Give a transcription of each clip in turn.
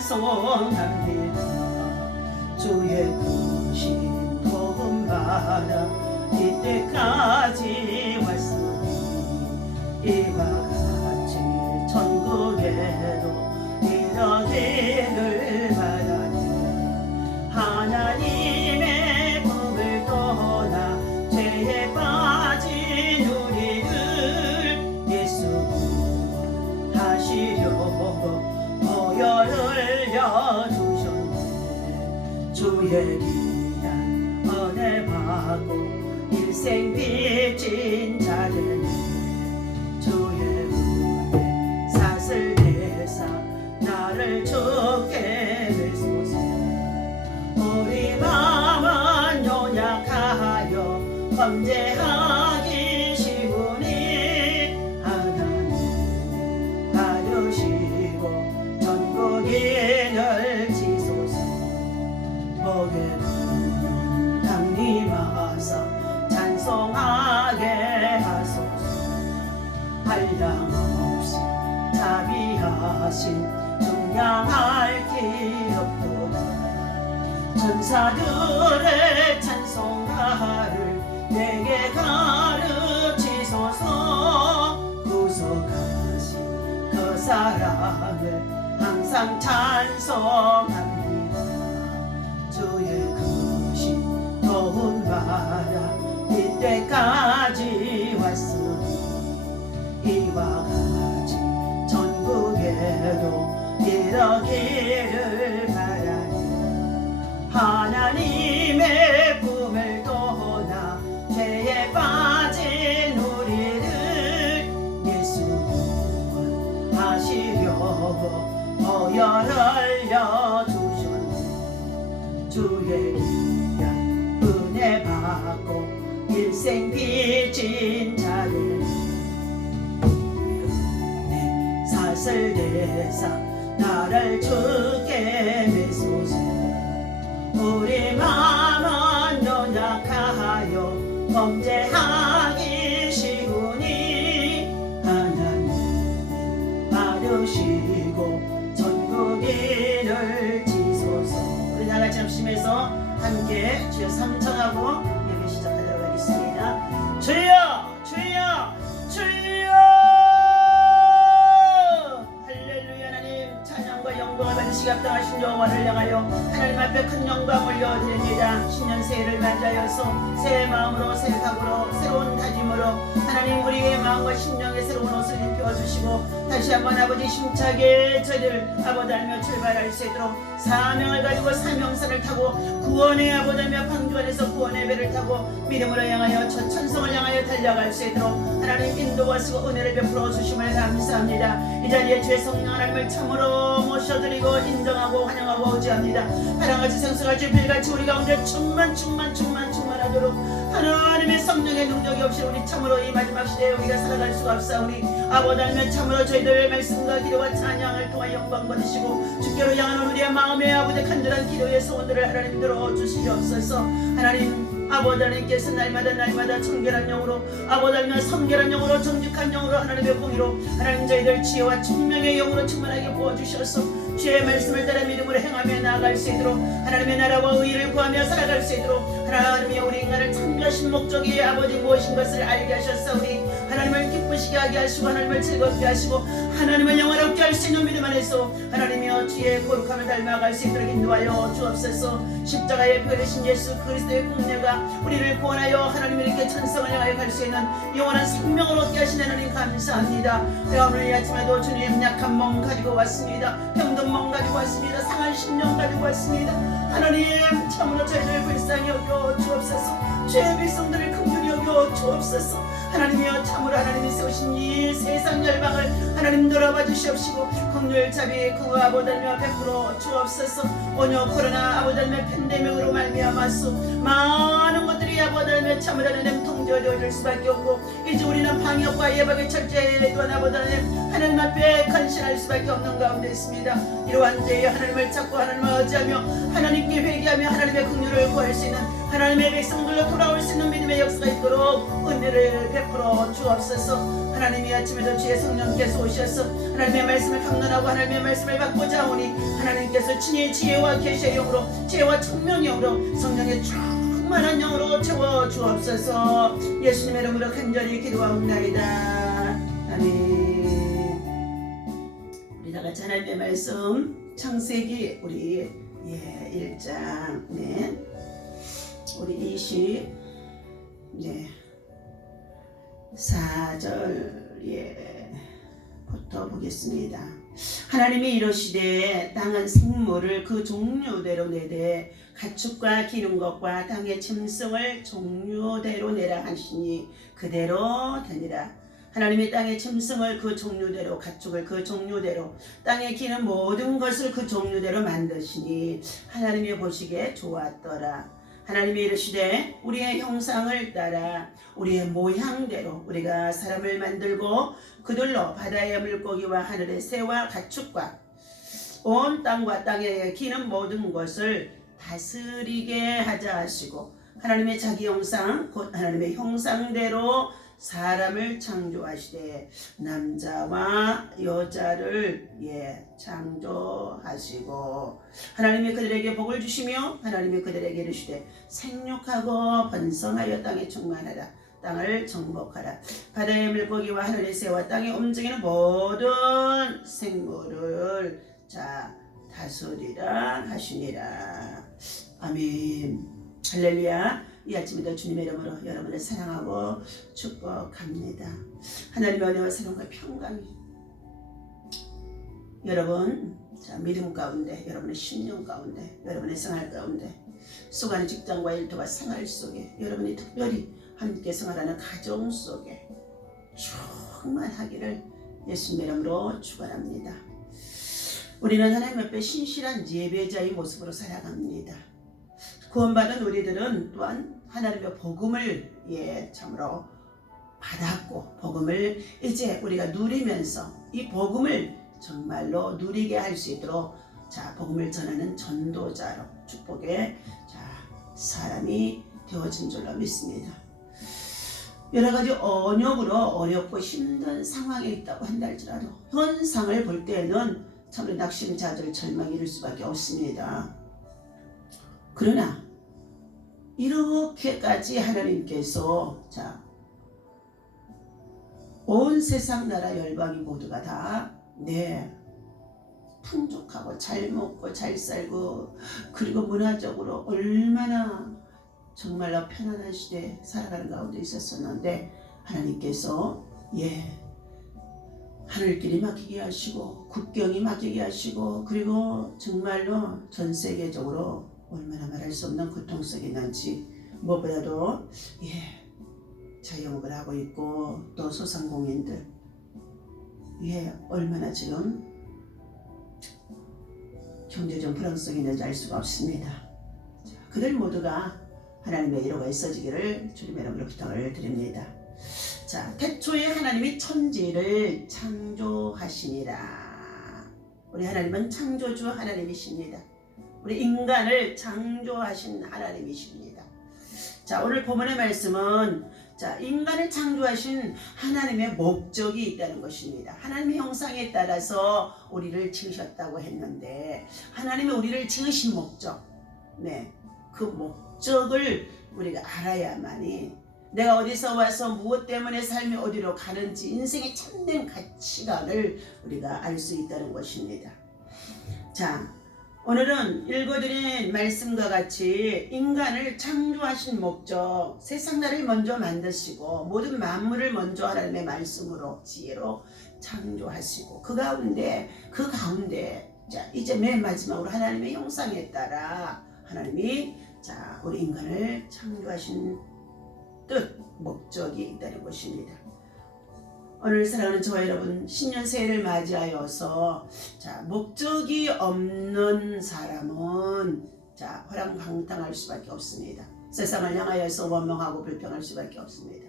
찬송합니다. 주의 크신 도움 받아 이때까지 왔으니 이와 같이 천국에도 이르기를 바라니 하나님의 법을 떠나 죄에 빠진 우리를 예수 구원하시려고 보혈을 여주셨네. 주의 귀한 은혜 받고 일생 빚진 자들은 주의 은혜 사슬 대사 나를 주께 내소서. 우리 마음은 연약하여 범죄하기 쉬우니 하나님 가르시고 전국인을 지소서. 복의 눈 강림하사 찬송하게 하소서. 한량없이 자비하신 중량할 길 없도다. 천사들의 찬송가를 내게 가르치소서. 구속하신 그 사랑을 항상 찬송합니다. 주의 크신 도움 받아 이때까지 왔으니 이와 같이 전국에도 이르기를 바라니 하나님의 품을 떠나 죄에 빠진 우리를 예수 구원하시려고 보혈을 여주셨네. 주의 귀한 은혜 받고 일생 빚진 자를 사슬 대사 나를 주께 내소서. 우리 마음은 연약하여 범죄하기 쉬우니 하나님 받으시고 전국인을 지소서. 우리 나같이 합심해서 함께 주여 삼청하고 예배 시작하도록 하겠습니다. 주여 주여 주여. 영광을 받으시기 합당하신 여호와를 향하여 하나님 앞에 큰 영광 올려드립니다. 신년 새해를 맞이하여서 새 마음으로 새 각오로 새로운 다짐으로 하나님 우리의 마음과 심령에 새로운 옷을 입혀주시고 다시 한번 아버지 힘차게 저희들 아버지 알며 출발할 수 있도록 사명을 가지고 사명선을 타고 구원의 아버지 알며 방주안에서 구원의 배를 타고 믿음으로 향하여 첫 천성을 향하여 달려갈 수 있도록 하나님 인도하시고 은혜를 베풀어 주심을 감사합니다. 이 자리에 주의 성령 하나님을 참으로 모셔드리고 인정하고 환영하고 의지합니다. 바람같이 생수같이 빌같이 우리 가운데 충만하도록 하나님의 성령의 능력이 없이 우리 참으로 이 마지막 시대에 우리가 살아갈 수가 없사오니 아버지 하나님 참으로 저희들의 말씀과 기도와 찬양을 통해 영광 받으시고 주께로 향하는 우리의 마음의 아버지 간절한 기도의 소원들을 하나님 들어주시옵소서. 하나님 아버지 하나님께서 날마다 청결한 영으로 아버지 하나님 성결한 영으로 정직한 영으로 하나님의 공의로 하나님 저희들 지혜와 총명의 영으로 충만하게 부어주셔서 주의 말씀을 따라 믿음으로 행하며 나아갈 수 있도록 하나님의 나라와 의를 구하며 살아갈 수 있도록 하나님이 우리 인간을 창조하신 목적이 아버지 무엇인 것을 알게 하셨사오니 하나님을 기쁘시게 하게 하시고 하나님을 즐겁게 하시고 하나님을 영원롭게 할 수 있는 믿음 안에서 하나님이여 주의 거룩함을 닮아갈 수 있도록 인도하여 주옵소서. 십자가의 표 되신 예수 그리스도의 공예가 우리를 구원하여 하나님을 이렇게 천성을 향하여 갈 수 있는 영원한 생명을 얻게 하신 하나님 감사합니다. 오늘 이 아침에도 주님 약한 몸 가지고 왔습니다. 병든 몸 가지고 왔습니다. 상한 심령 가지고 왔습니다. 하나님 참으로 저희를 불쌍히 여겨 주옵소서. 죄의 백성들을 긍휼히 여겨 주옵소서. 하나님이여 참으로 하나님이 세우신 이 세상 열방을 하나님 돌아봐 주시옵시고 긍휼 자비 그 아버지며 베풀어 주옵소서. 오늘 코로나 아버지며 팬데믹으로 말미암아서 많은 것들이 우리 아버지 하나님의 참을 하나님 통제되어질 수밖에 없고 이제 우리는 방역과 예방의 철저히 또한 아버지 하나님 앞에 헌신할 수밖에 없는 가운데 있습니다. 이러한 때에 하나님을 찾고 하나님을 의지하며 하나님께 회개하며 하나님의 긍휼을 구할 수 있는 하나님의 백성들로 돌아올 수 있는 믿음의 역사가 있도록 은혜를 베풀어 주옵소서. 하나님이 아침에도 주의 성령께서 오셔서 하나님의 말씀을 강론하고 하나님의 말씀을 받고자 하오니 하나님께서 친히 지혜와 계시의 영으로 지혜와 청명의 영으로 성령의 충만한 영으로 채워 주옵소서. 예수님의 이름으로 간절히 기도하옵나이다. 아멘. 우리 다 같이 하나님의 말씀 창세기 우리 1장 우리 4절부터 보겠습니다. 하나님이 이르시되 땅은 생물을 그 종류대로 내되 가축과 기는 것과 땅의 짐승을 종류대로 내라 하시니 그대로 되니라. 하나님이 땅의 짐승을 그 종류대로 가축을 그 종류대로 땅에 기는 모든 것을 그 종류대로 만드시니 하나님이 보시기에 좋았더라. 하나님이 이르시되 우리의 형상을 따라 우리의 모양대로 우리가 사람을 만들고 그들로 바다의 물고기와 하늘의 새와 가축과 온 땅과 땅에 기는 모든 것을 다스리게 하자 하시고 하나님의 자기 형상 곧 하나님의 형상대로 사람을 창조하시되 남자와 여자를 창조하시고 하나님이 그들에게 복을 주시며 하나님이 그들에게 이르시되 생육하고 번성하여 땅에 충만하라. 땅을 정복하라. 바다의 물고기와 하늘의 새와 땅에 움직이는 모든 생물을 다스리라 하시니라. 아멘. 할렐루야. 이 아침에도 주님의 이름으로 여러분을 사랑하고 축복합니다. 하나님의 은혜와 사랑과 평강이 여러분 믿음 가운데 여러분의 심령 가운데 여러분의 생활 가운데 수고하는 직장과 일터와 생활 속에 여러분이 특별히 함께 생활하는 가정 속에 충만하기를 예수님의 이름으로 축원합니다. 우리는 하나님 앞에 신실한 예배자의 모습으로 살아갑니다. 구원받은 우리들은 또한 하나님의 복음을 참으로 받았고 복음을 이제 우리가 누리면서 이 복음을 정말로 누리게 할 수 있도록 복음을 전하는 전도자로 축복의 사람이 되어진 줄로 믿습니다. 여러 가지 언역으로 어렵고 힘든 상황에 있다고 한다 할지라도 현상을 볼 때에는 참으로 낙심자들 절망이 이를 수밖에 없습니다. 그러나 이렇게까지 하나님께서 온 세상 나라 열방이 모두가 다 풍족하고 잘 먹고 잘 살고 그리고 문화적으로 얼마나 정말로 편안한 시대에 살아가는 가운데 있었었는데 하나님께서 하늘길이 막히게 하시고 국경이 막히게 하시고 그리고 정말로 전 세계적으로 얼마나 말할 수 없는 고통 속에 있는지 무엇보다도 자영업을 하고 있고 또 소상공인들 얼마나 지금 경제적 불황 속에 있는지 알 수가 없습니다. 그들 모두가 하나님의 위로가 있어지기를 주님의 이름으로 부탁을 드립니다. 태초에 하나님이 천지를 창조하시니라. 우리 하나님은 창조주 하나님이십니다. 우리 인간을 창조하신 하나님이십니다. 오늘 본문의 말씀은 인간을 창조하신 하나님의 목적이 있다는 것입니다. 하나님의 형상에 따라서 우리를 지으셨다고 했는데 하나님이 우리를 지으신 목적, 그 목적을 우리가 알아야만이 내가 어디서 와서 무엇 때문에 삶이 어디로 가는지 인생의 참된 가치관을 우리가 알 수 있다는 것입니다. 오늘은 읽어드린 말씀과 같이 인간을 창조하신 목적, 세상 나라를 먼저 만드시고 모든 만물을 먼저 하나님의 말씀으로 지혜로 창조하시고 그 가운데 이제 맨 마지막으로 하나님의 형상에 따라 하나님이 우리 인간을 창조하신 뜻, 목적이 있다는 것입니다. 오늘 사랑하는 저와 여러분, 신년 새해를 맞이하여서 목적이 없는 사람은 호랑방탕할 수밖에 없습니다. 세상을 향하여서 원망하고 불평할 수밖에 없습니다.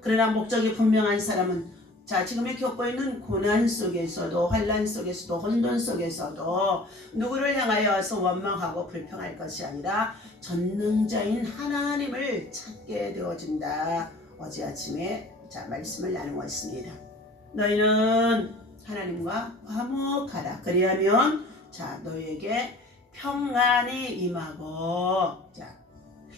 그러나 목적이 분명한 사람은 지금에 겪고 있는 고난 속에서도 환난 속에서도 혼돈 속에서도 누구를 향하여서 원망하고 불평할 것이 아니라 전능자인 하나님을 찾게 되어진다. 어제 아침에 말씀을 나누었습니다. 너희는 하나님과 화목하라. 그리하면 너희에게 평안이 임하고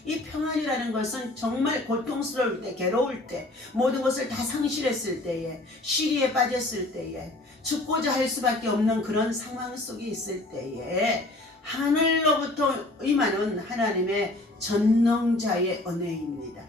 이 평안이라는 것은 정말 고통스러울 때, 괴로울 때, 모든 것을 다 상실했을 때에, 시리에 빠졌을 때에, 죽고자 할 수밖에 없는 그런 상황 속에 있을 때에 하늘로부터 임하는 하나님의 전능자의 은혜입니다.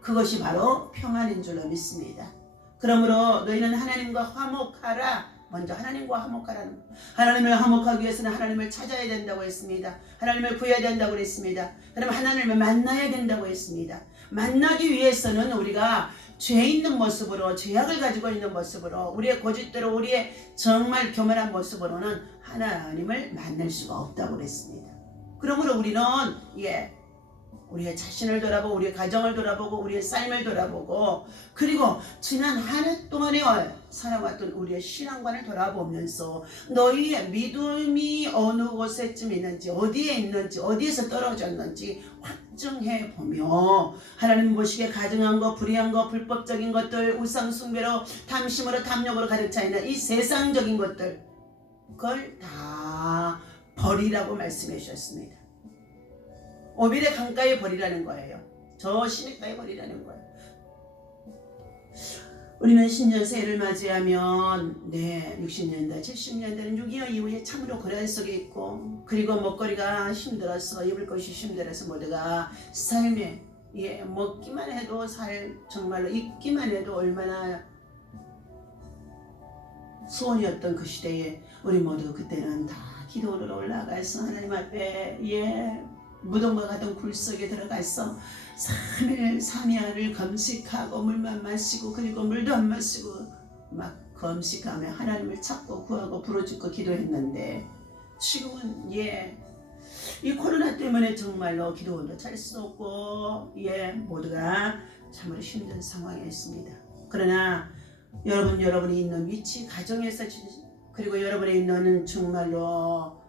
그것이 바로 평안인 줄로 믿습니다. 그러므로 너희는 하나님과 화목하라. 먼저 하나님과 화목하라는 것. 하나님을 화목하기 위해서는 하나님을 찾아야 된다고 했습니다. 하나님을 구해야 된다고 그랬습니다. 그러면 하나님을 만나야 된다고 했습니다. 만나기 위해서는 우리가 죄 있는 모습으로, 죄악을 가지고 있는 모습으로, 우리의 고집대로, 우리의 정말 교만한 모습으로는 하나님을 만날 수가 없다고 그랬습니다. 그러므로 우리는 우리의 자신을 돌아보고, 우리의 가정을 돌아보고, 우리의 삶을 돌아보고, 그리고 지난 한 해 동안에 살아왔던 우리의 신앙관을 돌아보면서 너희의 믿음이 어느 곳에쯤 있는지, 어디에 있는지, 어디에서 떨어졌는지 확정해 보며 하나님 보시기에 가증한 것, 불의한 것, 불법적인 것들, 우상 숭배로, 탐심으로, 탐욕으로 가득 차 있는 이 세상적인 것들, 그걸 다 버리라고 말씀해 주셨습니다. 오빌의 강가에 버리라는 거예요. 저 시냇가에 버리라는 거예요. 우리는 신년 새해를 맞이하면 60년대, 70년대는 6.25 이후에 참으로 고난 속에 있고, 그리고 먹거리가 힘들어서, 입을 것이 힘들어서 모두가 삶에 먹기만 해도 정말로 입기만 해도 얼마나 소원이었던 그 시대에 우리 모두 그때는 다 기도로 올라가서 하나님 앞에 무덤과 같은 굴 속에 들어가서 3일 3야를 금식하고 물만 마시고, 그리고 물도 안 마시고 막 금식하며 하나님을 찾고 구하고 부르짖고 기도했는데, 지금은 이 코로나 때문에 정말로 기도원도 찰 수 없고 모두가 참으로 힘든 상황에 있습니다. 그러나 여러분이 있는 위치, 가정에서, 그리고 여러분이 있는 정말로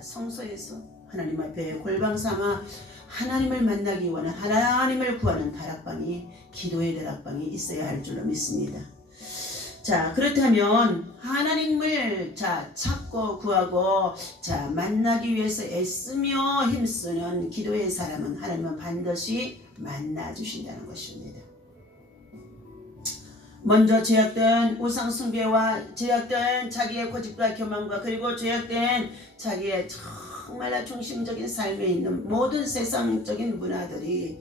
성소에서 하나님 앞에 골방 삼아 하나님을 만나기 원하는, 하나님을 구하는 다락방이, 기도의 다락방이 있어야 할 줄로 믿습니다. 그렇다면 하나님을 찾고 구하고 만나기 위해서 애쓰며 힘쓰는 기도의 사람은 하나님은 반드시 만나 주신다는 것입니다. 먼저 죄악된 우상 숭배와 죄악된 자기의 고집과 교만과, 그리고 죄악된 자기의 정말 중심적인 삶에 있는 모든 세상적인 문화들이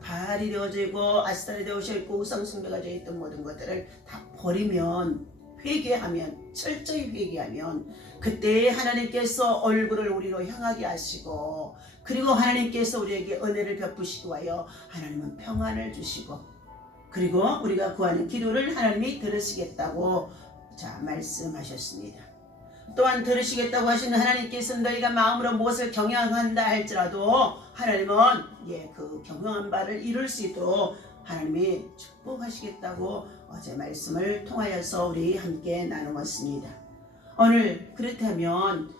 바알이 되어져 있고 아스타리 되어져 있고 우상 숭배가 되어 있던 모든 것들을 다 버리면, 회개하면, 철저히 회개하면, 그때 하나님께서 얼굴을 우리로 향하게 하시고, 그리고 하나님께서 우리에게 은혜를 베푸시기 위하여 하나님은 평안을 주시고, 그리고 우리가 구하는 기도를 하나님이 들으시겠다고 말씀하셨습니다. 또한 들으시겠다고 하시는 하나님께서는 너희가 마음으로 무엇을 경영한다 할지라도 하나님은 그 경영한 바를 이룰 수 있도록 하나님이 축복하시겠다고 어제 말씀을 통하여서 우리 함께 나누었습니다. 오늘 그렇다면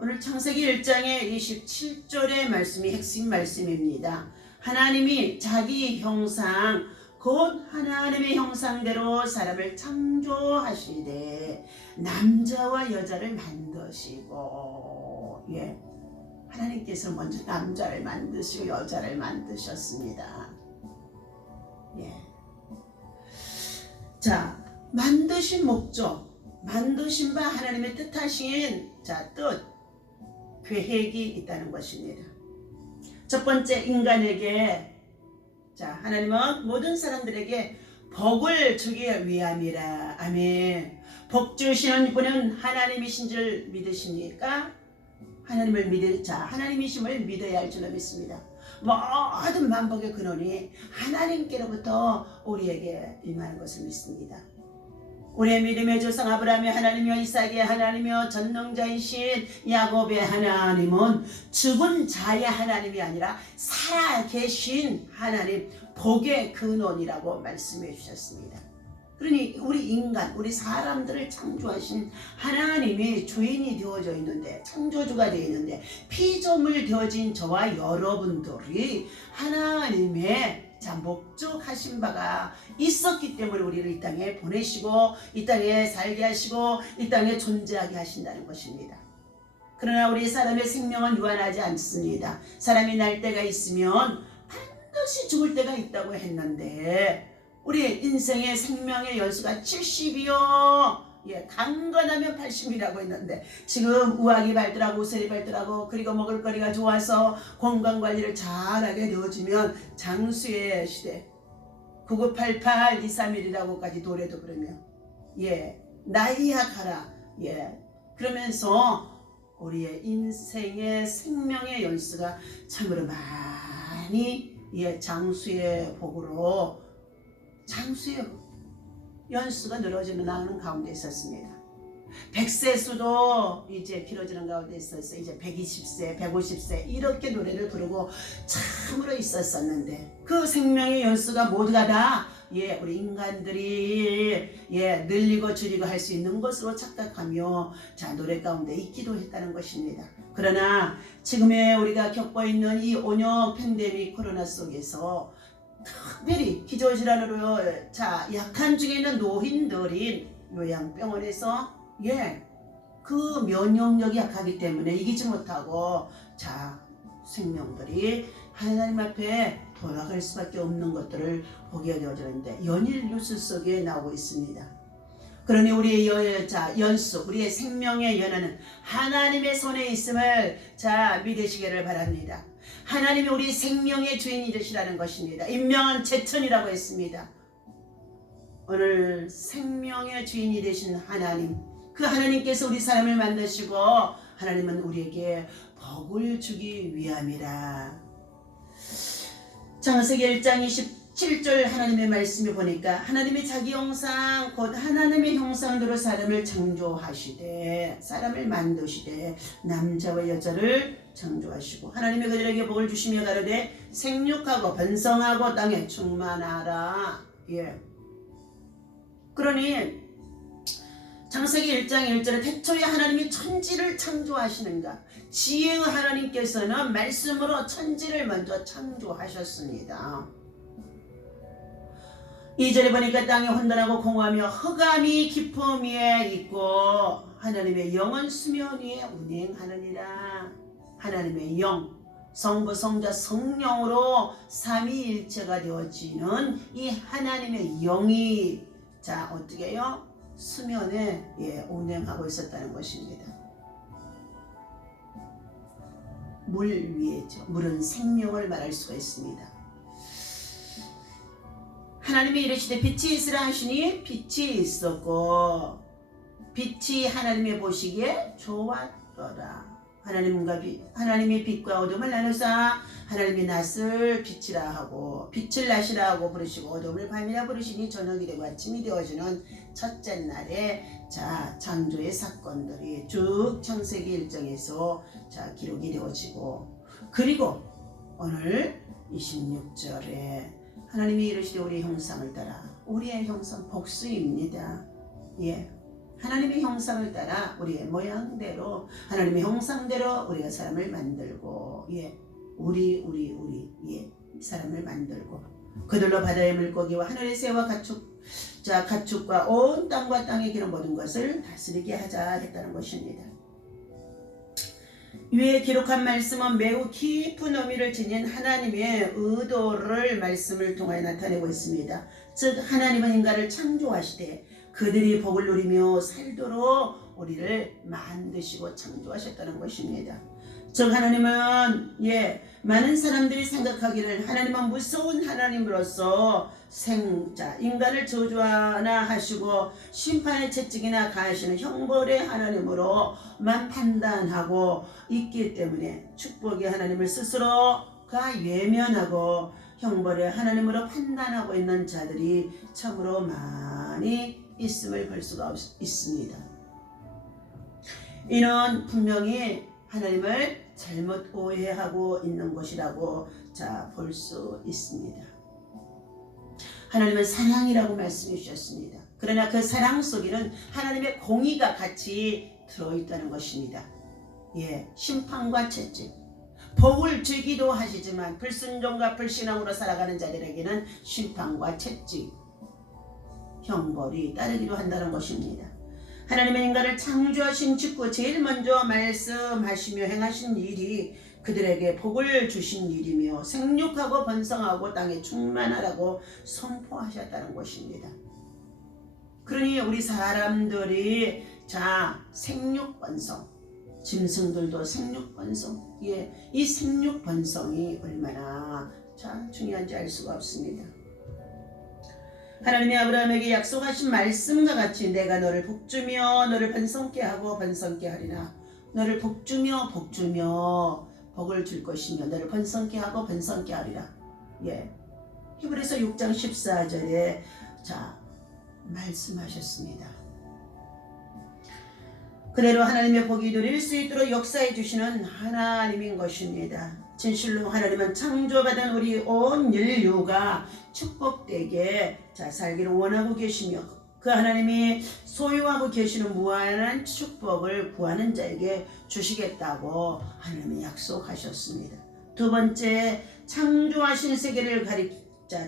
오늘 창세기 1장의 27절의 말씀이 핵심 말씀입니다. 하나님이 자기 형상, 곧 하나님의 형상대로 사람을 창조하시되 남자와 여자를 만드시고, 하나님께서 먼저 남자를 만드시고 여자를 만드셨습니다. 만드신 목적, 만드신 바 하나님의 뜻하신 뜻, 계획이 있다는 것입니다. 첫 번째, 인간에게 하나님은 모든 사람들에게 복을 주기 위함이라. 아멘. 복 주시는 분은 하나님이신 줄 믿으십니까? 하나님이심을 믿어야 할 줄로 믿습니다. 모든 만복의 근원이 하나님께로부터 우리에게 임하는 것을 믿습니다. 우리의 믿음의 조상 아브라함의 하나님이여 이삭의 하나님이여 전능자이신 야곱의 하나님은 죽은 자의 하나님이 아니라 살아계신 하나님, 복의 근원이라고 말씀해 주셨습니다. 그러니 우리 인간, 우리 사람들을 창조하신 하나님이 주인이 되어져 있는데, 창조주가 되어 있는데, 피조물 되어진 저와 여러분들이 하나님의 목적하신 바가 있었기 때문에 우리를 이 땅에 보내시고 이 땅에 살게 하시고 이 땅에 존재하게 하신다는 것입니다. 그러나 우리 사람의 생명은 유한하지 않습니다. 사람이 날 때가 있으면 반드시 죽을 때가 있다고 했는데 우리의 인생의 생명의 연수가 70이요. 강건하면 80이라고 했는데 지금 우악이 발달하고 우설이 발달하고 그리고 먹을거리가 좋아서 건강관리를 잘하게 되어지면 장수의 시대 9988 231이라고까지 노래도 그러며 나이야 가라 그러면서 우리의 인생의 생명의 연수가 참으로 많이 장수의 복으로 장수의 연수가 늘어지는 나는 가운데 있었습니다. 100세 수도 이제 길어지는 가운데 있었어요. 이제 120세, 150세 이렇게 노래를 부르고 참으로 있었었는데 그 생명의 연수가 모두가 다 우리 인간들이 늘리고 줄이고 할 수 있는 것으로 착각하며 노래 가운데 있기도 했다는 것입니다. 그러나 지금의 우리가 겪고 있는 이 온역 팬데믹 코로나 속에서 특별히 기저질환으로 약한 중에 있는 노인들인 요양병원에서 그 면역력이 약하기 때문에 이기지 못하고 생명들이 하나님 앞에 돌아갈 수밖에 없는 것들을 보게 되어지는데 연일 뉴스 속에 나오고 있습니다. 그러니 우리의 연수, 우리의 생명의 연화는 하나님의 손에 있음을 믿으시기를 바랍니다. 하나님이 우리 생명의 주인이 되시라는 것입니다. 임명한 제천이라고 했습니다. 오늘 생명의 주인이 되신 하나님, 그 하나님께서 우리 사람을 만드시고 하나님은 우리에게 복을 주기 위함이라. 창세기 1장 27절 하나님의 말씀을 보니까 하나님이 자기 형상 곧 하나님의 형상대로 사람을 창조하시되 사람을 만드시되 남자와 여자를 창조하시고 하나님이 그들에게 복을 주시며 가로되 생육하고 번성하고 땅에 충만하라. 그러니 창세기 1장 1절에 태초에 하나님이 천지를 창조하시는가. 지혜의 하나님께서는 말씀으로 천지를 먼저 창조하셨습니다. 2절에 보니까 땅이 혼돈하고 공허하며 흑암이 깊음 위에 있고 하나님의 영은 수면 위에 운행하느니라. 하나님의 영, 성부, 성자, 성령으로 삼위일체가 되어지는 이 하나님의 영이 어떻게 해요? 수면에 운행하고 있었다는 것입니다. 물 위에죠. 물은 생명을 말할 수가 있습니다. 하나님이 이르시되 빛이 있으라 하시니 빛이 있었고 빛이 하나님의 보시기에 좋았더라. 하나님이 빛과 어둠을 나누사 하나님이 낮을 빛이라 하고 빛을 낮이라 하고 부르시고 어둠을 밤이라 부르시니 저녁이 되고 아침이 되어지는 첫째 날에 창조의 사건들이 쭉 창세기 1장에서 기록이 되어지고 그리고 오늘 26절에 하나님이 이르시되 우리의 형상을 따라 우리의 형상 복수입니다. 하나님의 형상을 따라 우리의 모양대로 하나님의 형상대로 우리가 사람을 만들고 우리 사람을 만들고 그들로 바다의 물고기와 하늘의 새와 가축과 온 땅과 땅에 기는 모든 것을 다스리게 하자 했다는 것입니다. 위에 기록한 말씀은 매우 깊은 의미를 지닌 하나님의 의도를 말씀을 통하여 나타내고 있습니다. 즉 하나님은 인간을 창조하시되 그들이 복을 누리며 살도록 우리를 만드시고 창조하셨다는 것입니다. 즉 하나님은 많은 사람들이 생각하기를 하나님은 무서운 하나님으로서 인간을 저주하나 하시고 심판의 채찍이나 가하시는 형벌의 하나님으로만 판단하고 있기 때문에 축복의 하나님을 스스로가 외면하고 형벌의 하나님으로 판단하고 있는 자들이 참으로 많이 있음을 볼 수가 있습니다. 이는 분명히 하나님을 잘못 오해하고 있는 것이라고 볼 수 있습니다. 하나님은 사랑이라고 말씀해 주셨습니다. 그러나 그 사랑 속에는 하나님의 공의가 같이 들어있다는 것입니다. 심판과 채찍, 복을 주기도 하시지만 불순종과 불신앙으로 살아가는 자들에게는 심판과 채찍, 형벌이 따르기도 한다는 것입니다. 하나님은 인간을 창조하신 직후 제일 먼저 말씀하시며 행하신 일이 그들에게 복을 주신 일이며 생육하고 번성하고 땅에 충만하라고 선포하셨다는 것입니다. 그러니 우리 사람들이 생육번성, 짐승들도 생육번성, 이 생육번성이 얼마나 중요한지 알 수가 없습니다. 하나님이 아브라함에게 약속하신 말씀과 같이 내가 너를 복주며 너를 번성케 하고 번성케 하리라. 너를 복주며 복을 줄 것이며 너를 번성케 하고 번성케 하리라. 히브리서 6장 14절에 말씀하셨습니다. 그대로 하나님의 복이 누릴 수 있도록 역사해 주시는 하나님인 것입니다. 진실로 하나님은 창조받은 우리 온 인류가 축복되게 살기를 원하고 계시며 그 하나님이 소유하고 계시는 무한한 축복을 구하는 자에게 주시겠다고 하나님이 약속하셨습니다. 두 번째, 창조하신 세계를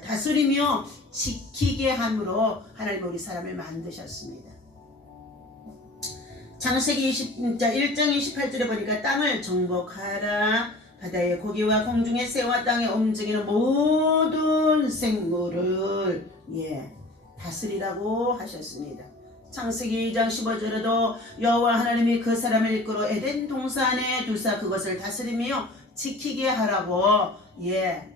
다스리며 지키게 함으로 하나님은 우리 사람을 만드셨습니다. 창세기 1장 28절에 보니까 땅을 정복하라, 바다의 고기와 공중의 새와 땅에 움직이는 모든 생물을 다스리라고 하셨습니다. 창세기 2장 15절에도 여호와 하나님이 그 사람을 이끌어 에덴 동산에 두사 그것을 다스리며 지키게 하라고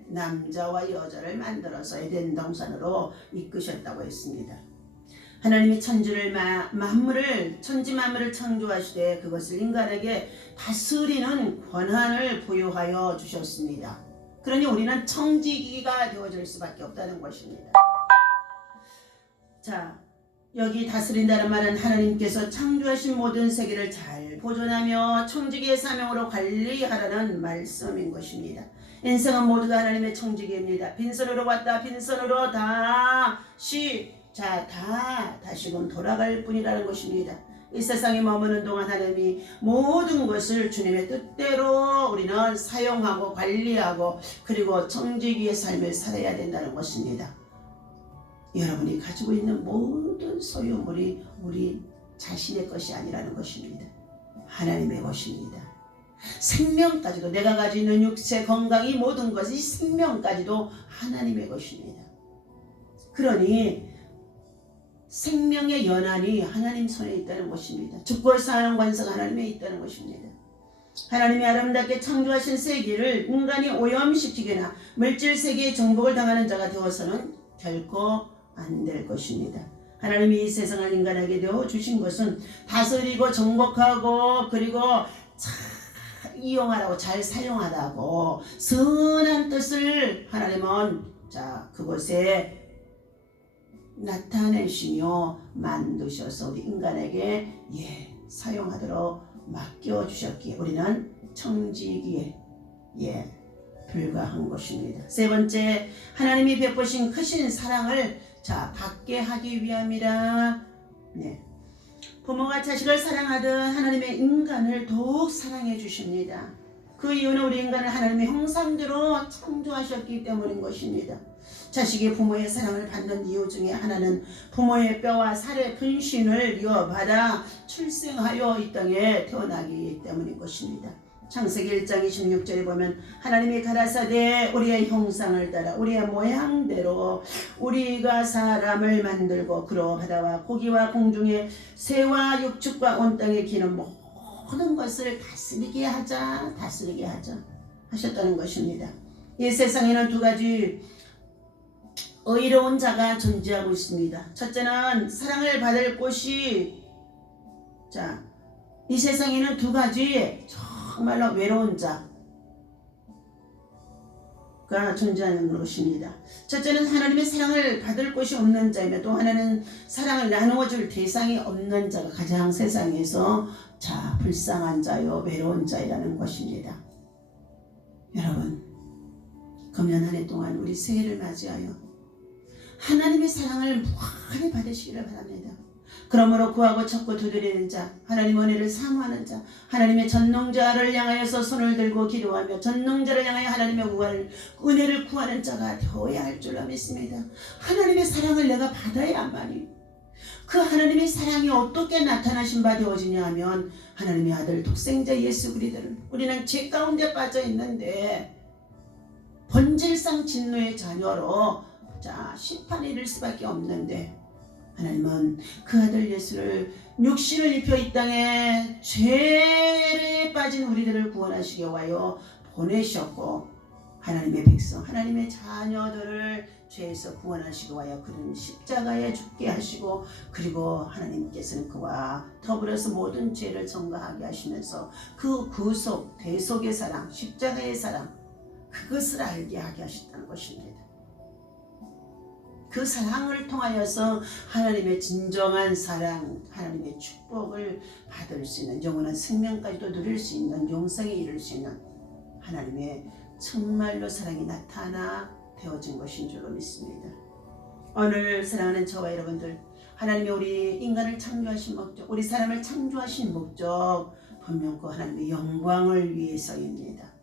남자와 여자를 만들어서 에덴 동산으로 이끄셨다고 했습니다. 하나님이 천지 만물을 창조하시되 그것을 인간에게 다스리는 권한을 부여하여 주셨습니다. 그러니 우리는 청지기가 되어질 수밖에 없다는 것입니다. 여기 다스린다는 말은 하나님께서 창조하신 모든 세계를 잘 보존하며 청지기의 사명으로 관리하라는 말씀인 것입니다. 인생은 모두가 하나님의 청지기입니다. 빈손으로 왔다 빈손으로 다시금 돌아갈 뿐이라는 것입니다. 이 세상에 머무는 동안 하나님이 모든 것을 주님의 뜻대로 우리는 사용하고 관리하고 그리고 청지기의 삶을 살아야 된다는 것입니다. 여러분이 가지고 있는 모든 소유물이 우리 자신의 것이 아니라는 것입니다. 하나님의 것입니다. 생명까지도, 내가 가지고 있는 육체, 건강, 이 모든 것이 생명까지도 하나님의 것입니다. 그러니 생명의 연한이 하나님 손에 있다는 것입니다. 죽고 사는 관세가 하나님에 있다는 것입니다. 하나님이 아름답게 창조하신 세계를 인간이 오염시키거나 물질 세계에 정복을 당하는 자가 되어서는 결코 안 될 것입니다. 하나님이 이 세상을 인간에게 내어주신 것은 다스리고 정복하고 그리고 잘 이용하라고, 잘 사용하라고 선한 뜻을 하나님은 그곳에 나타내시며 만드셔서 우리 인간에게 사용하도록 맡겨주셨기에 우리는 청지기에 불과한 것입니다. 세 번째, 하나님이 베푸신 크신 사랑을 받게 하기 위함이라. 부모가 자식을 사랑하듯 하나님의 인간을 더욱 사랑해 주십니다. 그 이유는 우리 인간을 하나님의 형상대로 창조하셨기 때문인 것입니다. 자식이 부모의 사랑을 받는 이유 중에 하나는 부모의 뼈와 살의 분신을 이어받아 출생하여 이 땅에 태어나기 때문인 것입니다. 창세기 1장 26절에 보면 하나님이 가라사대 우리의 형상을 따라 우리의 모양대로 우리가 사람을 만들고 그로 바다와 고기와 공중의 새와 육축과 온 땅에 기는 모든 것을 다스리게 하자 하셨다는 것입니다. 이 세상에는 두 가지 의로운 자가 존재하고 있습니다. 첫째는 사랑을 받을 곳이 이 세상에는 두 가지 정말로 외로운 자, 존재하는 것입니다. 첫째는 하나님의 사랑을 받을 곳이 없는 자이며 또 하나는 사랑을 나누어줄 대상이 없는 자가 가장 세상에서 불쌍한 자요 외로운 자이라는 것입니다. 여러분, 금년 한 해 동안 우리 새해를 맞이하여 하나님의 사랑을 무한히 받으시기를 바랍니다. 그러므로 구하고 찾고 두드리는 자, 하나님 은혜를 사모하는 자, 하나님의 전능자를 향하여서 손을 들고 기도하며 전능자를 향하여 하나님의 은혜를 구하는 자가 되어야 할 줄로 믿습니다. 하나님의 사랑을 내가 받아야만이 그 하나님의 사랑이 어떻게 나타나신 바 되어지냐 하면 하나님의 아들 독생자 예수 그리스도를 우리는 죄 가운데 빠져 있는데 본질상 진노의 자녀로 심판에 이를 수밖에 없는데 하나님은 그 아들 예수를 육신을 입혀 이 땅에 죄에 빠진 우리들을 구원하시기 위하여 보내셨고 하나님의 백성, 하나님의 자녀들을 죄에서 구원하시기 위하여 그는 십자가에 죽게 하시고 그리고 하나님께서는 그와 더불어서 모든 죄를 전가하게 하시면서 그 구속, 대속의 사랑, 십자가의 사랑 그것을 알게 하게 하셨다는 것입니다. 그 사랑을 통하여서 하나님의 진정한 사랑, 하나님의 축복을 받을 수 있는 영원한 생명까지도 누릴 수 있는 영생에 이를 수 있는 하나님의 정말로 사랑이 나타나 되어진 것인 줄로 믿습니다. 오늘 사랑하는 저와 여러분들, 하나님이 우리 인간을 창조하신 목적, 우리 사람을 창조하신 목적 분명 그 하나님의 영광을 위해서입니다.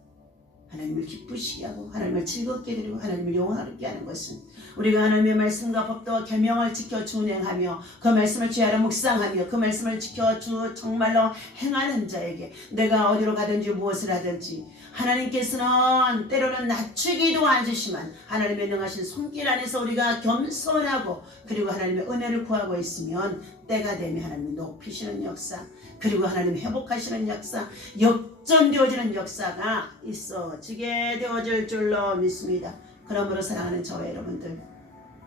하나님을 기쁘시게 하고 하나님을 즐겁게 드리고 하나님을 영화롭게 하는 것은 우리가 하나님의 말씀과 법도와 계명을 지켜 준행하며 그 말씀을 주야로 묵상하며 그 말씀을 지켜 정말로 행하는 자에게 내가 어디로 가든지 무엇을 하든지 하나님께서는 때로는 낮추기도 하시지만 하나님의 능하신 손길 안에서 우리가 겸손하고 그리고 하나님의 은혜를 구하고 있으면 때가 되면 하나님이 높이시는 역사 그리고 하나님 회복하시는 역사 역전되어지는 역사가 있어지게 되어질 줄로 믿습니다. 그러므로 사랑하는 저와 여러분들,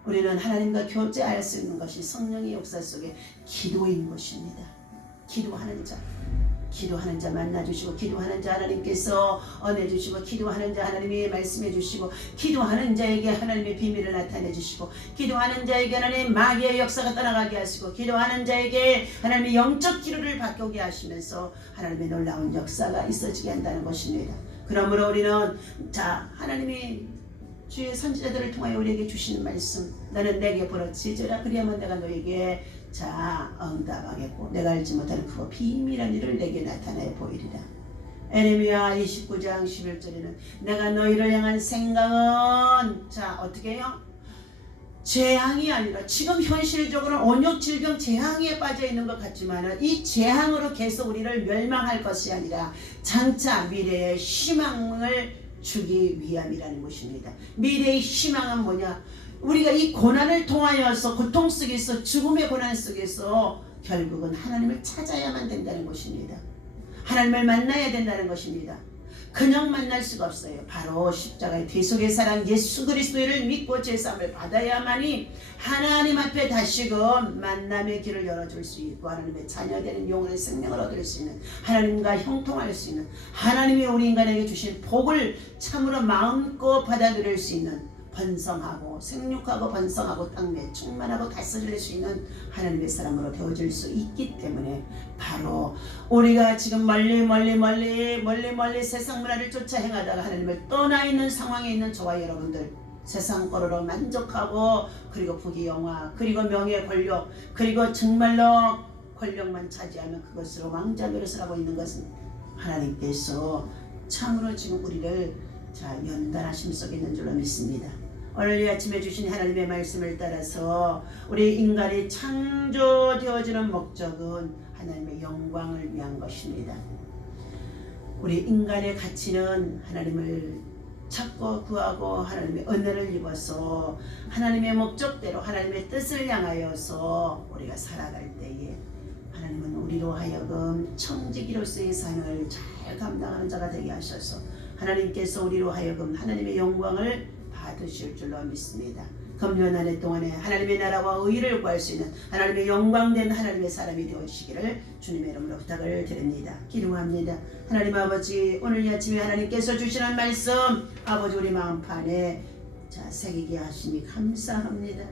우리는 하나님과 교제할 수 있는 것이 성령의 역사 속에 기도인 것입니다. 기도하는 자 만나주시고 기도하는 자 하나님께서 은혜 주시고 기도하는 자 하나님이 말씀해 주시고 기도하는 자에게 하나님의 비밀을 나타내 주시고 기도하는 자에게 하나님 마귀의 역사가 떠나가게 하시고 기도하는 자에게 하나님의 영적 기류를 바꾸게 하시면서 하나님의 놀라운 역사가 있어지게 한다는 것입니다. 그러므로 우리는 하나님이 주의 선지자들을 통하여 우리에게 주시는 말씀 너는 내게 부르짖으라 그리하면 내가 너에게 응답하겠고 내가 알지 못하는 그 비밀한 일을 내게 나타내 보이리라. 에레미야 29장 11절에는 내가 너희를 향한 생각은 어떻게 해요? 재앙이 아니라 지금 현실적으로 온역 질병 재앙에 빠져 있는 것 같지만 이 재앙으로 계속 우리를 멸망할 것이 아니라 장차 미래의 희망을 주기 위함이라는 것입니다. 미래의 희망은 뭐냐? 우리가 이 고난을 통하여서 고통 속에서 죽음의 고난 속에서 결국은 하나님을 찾아야만 된다는 것입니다. 하나님을 만나야 된다는 것입니다. 그냥 만날 수가 없어요. 바로 십자가의 대속의 사랑 예수 그리스도를 믿고 제사함을 받아야만이 하나님 앞에 다시금 만남의 길을 열어줄 수 있고 하나님의 자녀되는 영혼의 생명을 얻을 수 있는 하나님과 형통할 수 있는 하나님이 우리 인간에게 주신 복을 참으로 마음껏 받아들일 수 있는 번성하고 생육하고 번성하고 땅에 충만하고 다스릴 수 있는 하나님의 사람으로 되어질 수 있기 때문에 바로 우리가 지금 멀리 세상 문화를 쫓아 행하다가 하나님을 떠나 있는 상황에 있는 저와 여러분들 세상 거로 만족하고 그리고 부귀 영화 그리고 명예 권력 그리고 정말로 권력만 차지하면 그것으로 왕자 노릇을 하고 있는 것은 하나님께서 참으로 지금 우리를 연단하심 속에 있는 줄로 믿습니다. 오늘 이 아침에 주신 하나님의 말씀을 따라서 우리 인간이 창조되어지는 목적은 하나님의 영광을 위한 것입니다. 우리 인간의 가치는 하나님을 찾고 구하고 하나님의 은혜를 입어서 하나님의 목적대로 하나님의 뜻을 향하여서 우리가 살아갈 때에 하나님은 우리로 하여금 청지기로서의 삶을 잘 감당하는 자가 되게 하셔서 하나님께서 우리로 하여금 하나님의 영광을 받으실 줄로 믿습니다. 금년 한 해 동안에 하나님의 나라와 의를 구할 수 있는 하나님의 영광된 하나님의 사람이 되어주시기를 주님의 이름으로 부탁을 드립니다. 기도합니다. 하나님 아버지, 오늘 이 아침에 하나님께서 주시는 말씀 아버지 우리 마음판에 새기게 하시니 감사합니다.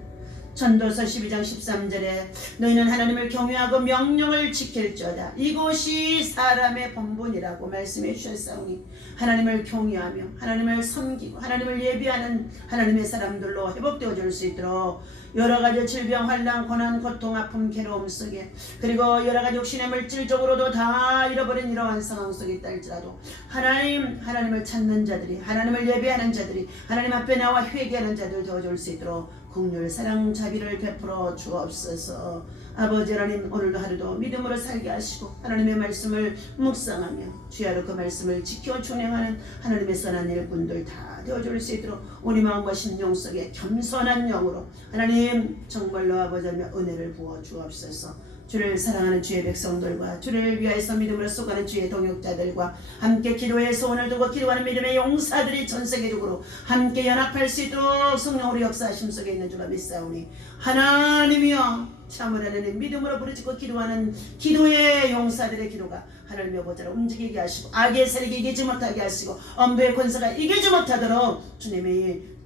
전도서 12장 13절에 너희는 하나님을 경외하고 명령을 지킬지어다. 이것이 사람의 본분이라고 말씀해 주셨사오니 하나님을 경외하며 하나님을 섬기고 하나님을 예비하는 하나님의 사람들로 회복되어 줄 수 있도록 여러가지 질병, 환난, 고난, 고통, 아픔, 괴로움 속에 그리고 여러가지 육신의 물질적으로도 다 잃어버린 이러한 상황 속에 있다 할지라도 하나님을 찾는 자들이 하나님을 예배하는 자들이 하나님 앞에 나와 회개하는 자들 되어줄 수 있도록 긍휼, 사랑, 자비를 베풀어 주옵소서. 아버지 하나님, 오늘도 하루도 믿음으로 살게 하시고 하나님의 말씀을 묵상하며 주야로 그 말씀을 지켜 준행하는 하나님의 선한 일꾼들 다 되어줄 수 있도록 우리 마음과 심령 속에 겸손한 영으로 하나님 정말로 아버지 하나님의 은혜를 부어 주옵소서. 주를 사랑하는 주의 백성들과 주를 위하여서 믿음으로 쏘가는 주의 동역자들과 함께 기도의 소원을 두고 기도하는 믿음의 용사들이 전 세계적으로 함께 연합할 수 있도록 성령으로 역사하심 속에 있는 줄로 믿사오니 하나님이여 참으로 하나님 믿음으로 부르짖고 기도하는 기도의 용사들의 기도가 하나님의 보좌로 움직이게 하시고 악의 세력이 이기지 못하게 하시고 엄부의 권세가 이기지 못하도록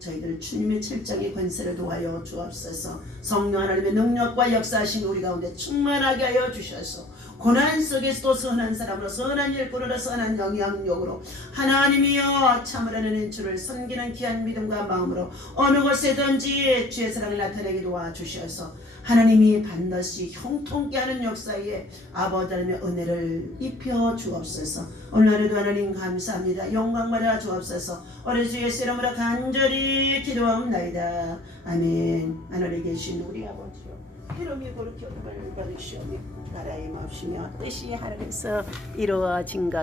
저희들 주님의 철장의 권세를 도하여 주옵소서. 성령 하나님의 능력과 역사하심이 우리 가운데 충만하게 하여 주셔서 고난 속에서도 선한 사람으로 선한 일꾼으로 선한 영향력으로 하나님이여 참으로 하나님 주를 섬기는 귀한 믿음과 마음으로 어느 곳에든지 주의 사랑을 나타내게 도와주셔서 하나님이 반드시 형통케 하는 역사에 아버지 하나님의 은혜를 입혀 주옵소서. 오늘 하루도 하나님 감사합니다. 영광 받아 주옵소서. 어린 주 예수 이름으로 간절히 기도하옵나이다. 아멘. 하늘에 계신 우리 아버지요, 이름이 거룩히 여김을 받으시오며 나라의 마옵시며 뜻이 하늘에서 이루어진 것